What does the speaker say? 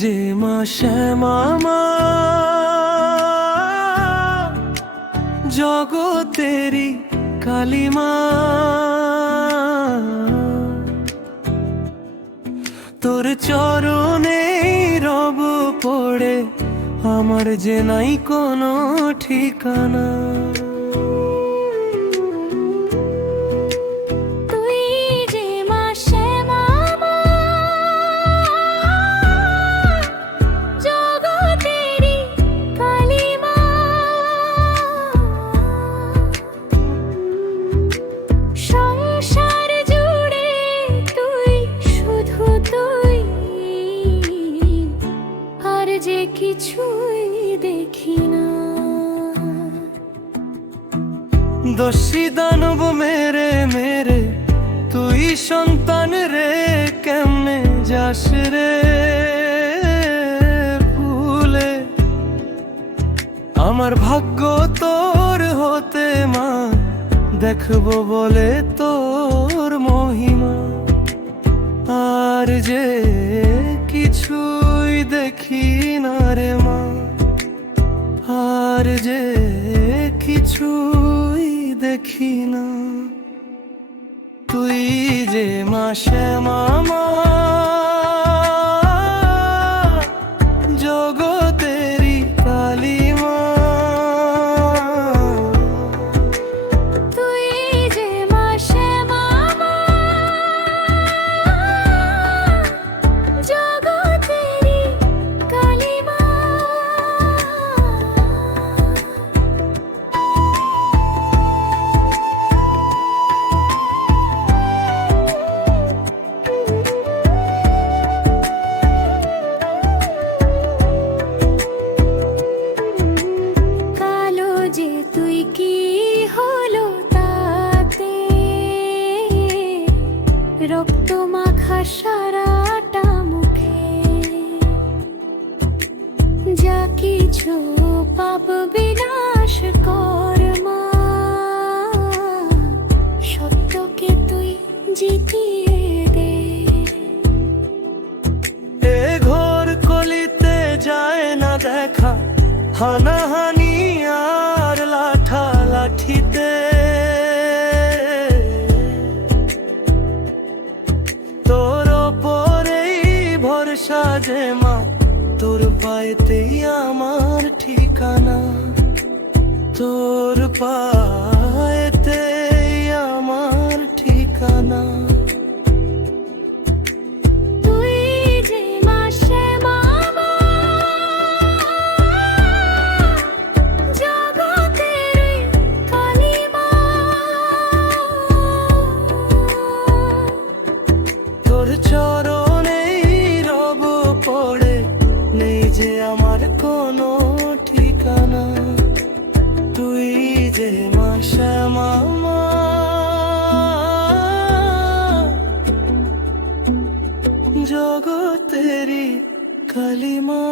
যে মা শ্যামা মা, জগতেরি কালিমা, তোর চরণে রব পড়ে আমার যে নাই কোনো ঠিকানা। যে কিছুই দেখি না, দোষী দানব মেরে মেরে তুই সন্তান রে কেমনে যাস রে ভুলে। আমার ভাগ্য তোর হতে মা, দেখবো বলে তোর মহিমা। আর যে কিছুই দেখি না রে মা, আর যে কিছুই দেখি না। তুই যে মা শ্যামা মা, জগতেরি কালিমা। তুই যে মা শ্যামা মা, জগতেরি কালিমা। কালো যে তুই কি হলো তাতে, রক্ত মাখা সারাটা মুখে। যা কিছু পাপ বিনাশ কর মা, সত্যকে তুই জিতিয়ে দে। এ ঘোর কলিতে যায় না দেখা, হানাহানি আর লাঠা লাঠিতে। তোর ওপরেই ভরসা যে মা, তোর পায়েতেই আমার ঠিকানা। তোর পায়েতেই আমার ঠিকানা। তুই যে মা শ্যামা মা, জগতেরি কালিমা। তোর চরণেই রব পড়ে, নেই যে আমার কোনো ঠিকানা। তুই যে মা শ্যামা মা, জগতেরি কালিমা।